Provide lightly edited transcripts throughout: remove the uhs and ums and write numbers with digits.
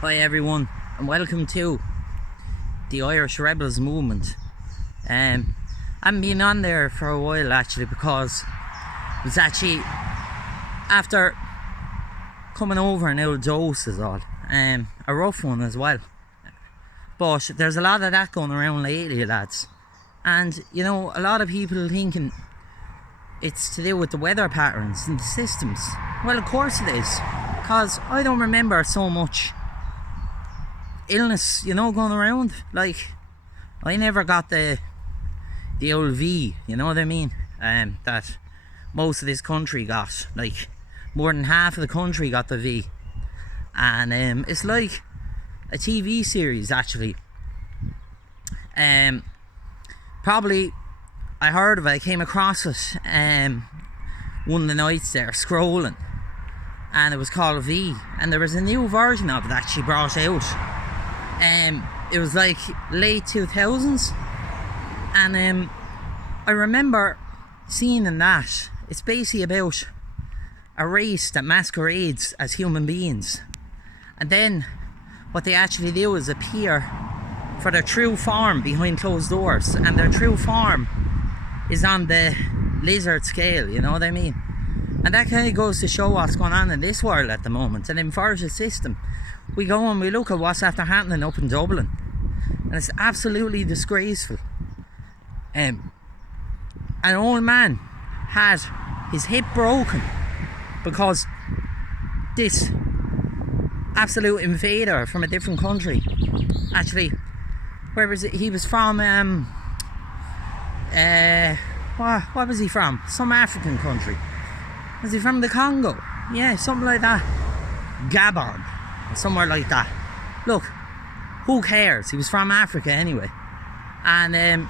Hi everyone, and welcome to the Irish Rebels movement. I haven't been on there for a while actually, because it was actually after coming over an old dose is all. A rough one as well. But there's a lot of that going around lately, lads. And you know, a lot of people thinking it's to do with the weather patterns and the systems. Well, of course it is, because I don't remember so much illness, you know, going around. Like, I never got the old V, you know what I mean, that most of this country got. Like, more than half of the country got the V, and it's like a TV series actually. Probably I heard of it, I came across it one of the nights there scrolling, and it was called V, and there was a new version of it that she brought out. It was like late 2000s, and I remember seeing in that it's basically about a race that masquerades as human beings, and then what they actually do is appear for their true form behind closed doors, and their true form is on the lizard scale, you know what I mean? And that kind of goes to show what's going on in this world at the moment. And in Forest's system, we go and we look at what's after happening up in Dublin, and it's absolutely disgraceful. An old man had his hip broken because this absolute invader from a different country, actually, where was it? He was from what was he from? Some African country. Was he from the Congo? Yeah, something like that. Gabon, somewhere like that. Look, who cares? He was from Africa anyway. And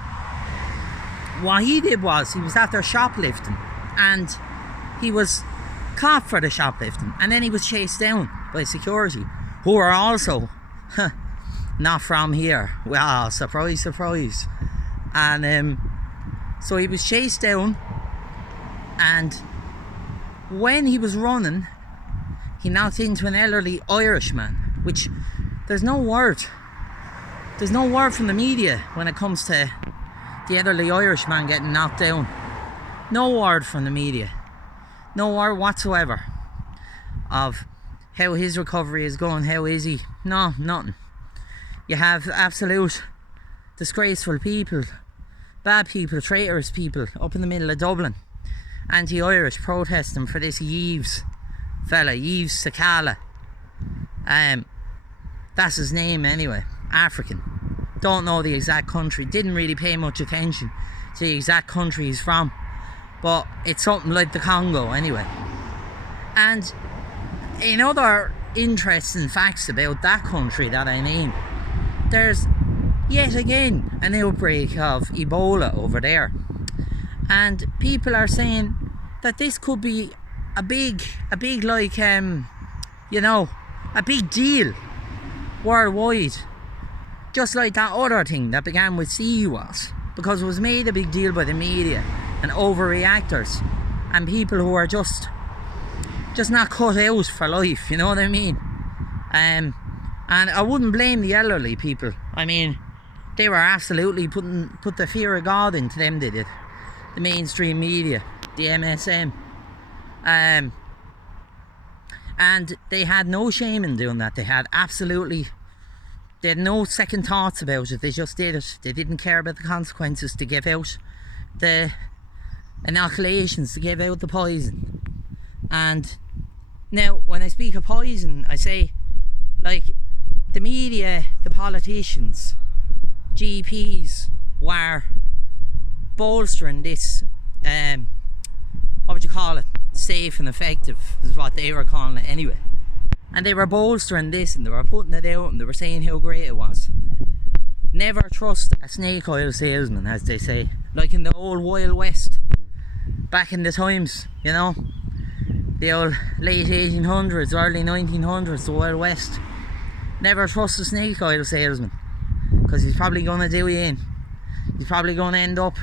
what he did was, he was after shoplifting, and he was caught for the shoplifting, and then he was chased down by security, who are also not from here. Well, surprise, surprise. And so he was chased down, and when he was running, he knocked into an elderly Irishman, which there's no word from the media when it comes to the elderly Irishman getting knocked down. No word from the media, no word whatsoever of how his recovery is going. How is he? No, nothing. You have absolute disgraceful people, bad people, traitorous people up in the middle of Dublin, anti-Irish, protesting for this Yves Salika. That's his name anyway. African. Don't know the exact country. Didn't really pay much attention to the exact country he's from, but it's something like the Congo anyway. And in other interesting facts about that country that I named, there's yet again an outbreak of Ebola over there, and people are saying that this could be a big like you know, a big deal worldwide, just like that other thing that began with C was, because it was made a big deal by the media and overreactors and people who are just not cut out for life, you know what I mean? And I wouldn't blame the elderly people. I mean, they were absolutely put the fear of God into them, they did. The mainstream media, the MSM. And they had no shame in doing that. They had no second thoughts about it. They just did it. They didn't care about the consequences to give out the inoculations, to give out the poison. And now, when I speak of poison, I say, like, the media, the politicians, GPs were bolstering this, what would you call it? Safe and effective is what they were calling it anyway. And they were bolstering this, and they were putting it out, and they were saying how great it was. Never trust a snake oil salesman, as they say, like in the old Wild West, back in the times, you know, the old late 1800s, early 1900s, the Wild West. Never trust a snake oil salesman, because he's probably going to do you in. He's probably going to end up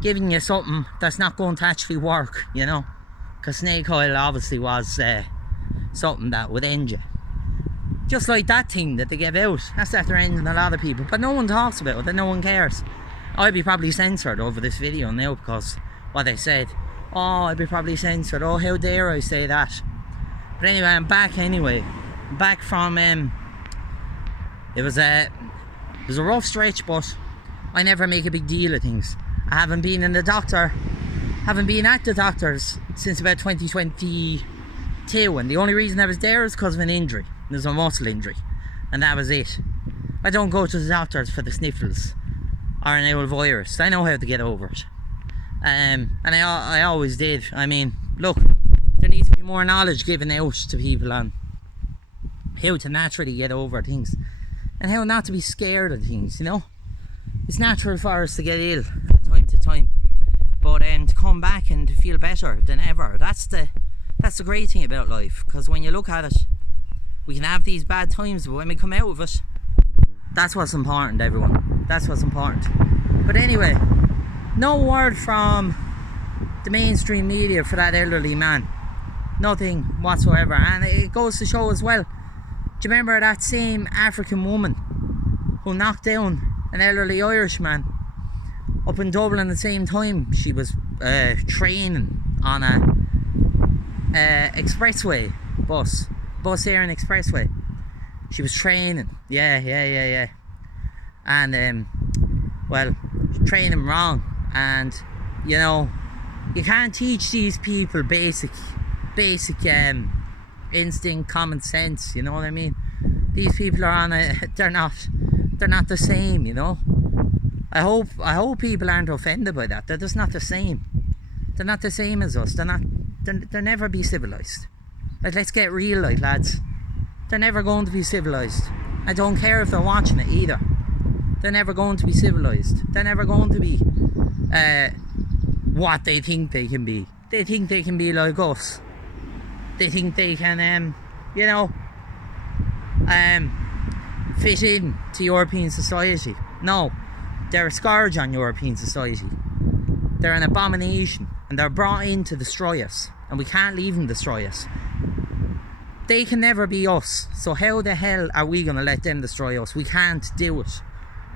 giving you something that's not going to actually work, you know, because snake oil obviously was something that would end you. Just like that thing that they gave out. That's after ending a lot of people. But no one talks about it and no one cares. I'll be probably censored over this video now because what I said. Oh, I'll be probably censored. Oh, how dare I say that. But anyway, I'm back anyway. I'm back from... It was a rough stretch, but I never make a big deal of things. I haven't been at the doctor's since about 2022, and the only reason I was there is because of an injury. There's a muscle injury, and that was it. I don't go to the doctors for the sniffles or an old virus. I know how to get over it, and I always did. I mean, look, there needs to be more knowledge given out to people on how to naturally get over things and how not to be scared of things, you know. It's natural for us to get ill from time to time, but to come back and to feel better than ever, that's the great thing about life. Because when you look at it, we can have these bad times, but when we come out of it, that's what's important, everyone. That's what's important. But anyway, no word from the mainstream media for that elderly man. Nothing whatsoever. And it goes to show as well, do you remember that same African woman who knocked down an elderly Irishman up in Dublin at the same time? She was training on a expressway bus here in expressway. She was training, yeah. And well, training wrong, and you know, you can't teach these people basic instinct, common sense, you know what I mean? These people are on they're not the same, you know. I hope people aren't offended by that. They're just not the same. They're not the same as us. They'll never be civilized. Like, let's get real, like, lads. They're never going to be civilized. I don't care if they're watching it either. They're never going to be civilized. They're never going to be what they think they can be. They think they can be like us. They think they can, you know, fit in to European society. No, they're a scourge on European society. They're an abomination, and they're brought in to destroy us, and we can't leave them destroy us. They can never be us, so how the hell are we going to let them destroy us? We can't do it.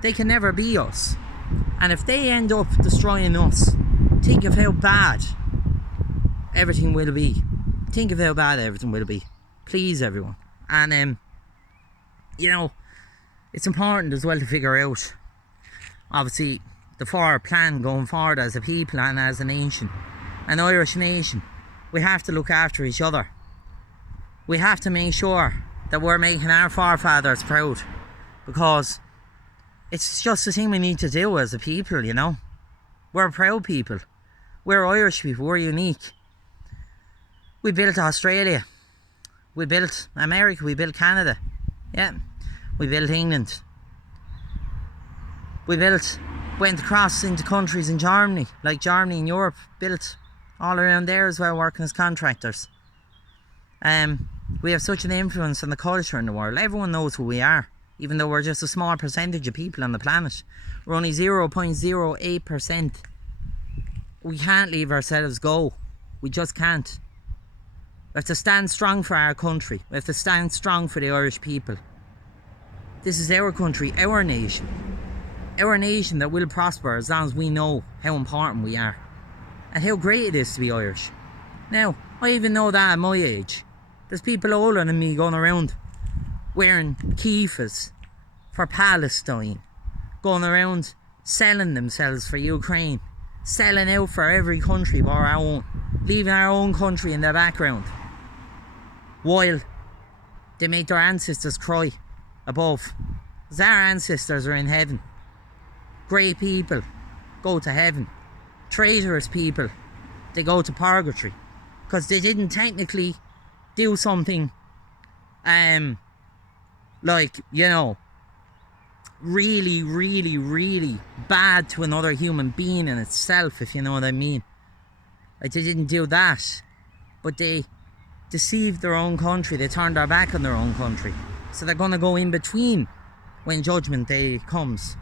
They can never be us. And if they end up destroying us, think of how bad everything will be. Think of how bad everything will be. Please, everyone. And, you know, it's important as well to figure out, obviously, the forward plan going forward as a people and as a nation, an Irish nation. We have to look after each other. We have to make sure that we're making our forefathers proud, because it's just the thing we need to do as a people, you know. We're proud people. We're Irish people. We're unique. We built Australia. We built America. We built Canada. Yeah. We built England. Went across into countries in Germany, like Germany and Europe, built all around there as well, working as contractors. We have such an influence on the culture in the world. Everyone knows who we are, even though we're just a small percentage of people on the planet. We're only 0.08%. We can't leave ourselves go. We just can't. We have to stand strong for our country. We have to stand strong for the Irish people. This is our country, our nation. Our nation that will prosper as long as we know how important we are and how great it is to be Irish. Now, I even know that at my age. There's people older than me going around wearing kiefas for Palestine, going around selling themselves for Ukraine, selling out for every country but our own, leaving our own country in the background, while they make their ancestors cry above, because our ancestors are in heaven. Great people go to heaven. Traitorous people, they go to purgatory, because they didn't technically do something like, you know, really bad to another human being in itself, if you know what I mean. Like, they didn't do that, but they deceived their own country. They turned their back on their own country, so they're going to go in between when judgment day comes.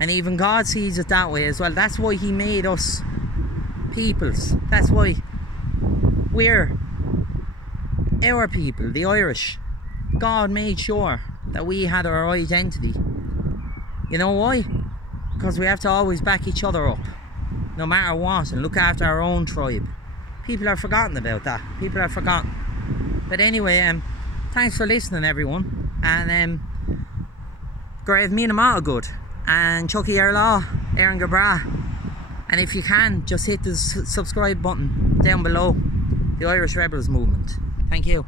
And even God sees it that way as well. That's why he made us peoples. That's why we're our people, the Irish. God made sure that we had our identity. You know why? Because we have to always back each other up, no matter what, and look after our own tribe. People have forgotten about that. People have forgotten. But anyway, thanks for listening, everyone. And Grave me and all good. And Chucky Erlaw, Aaron Gabra. And if you can, just hit the subscribe button down below. The Irish Rebels movement. Thank you.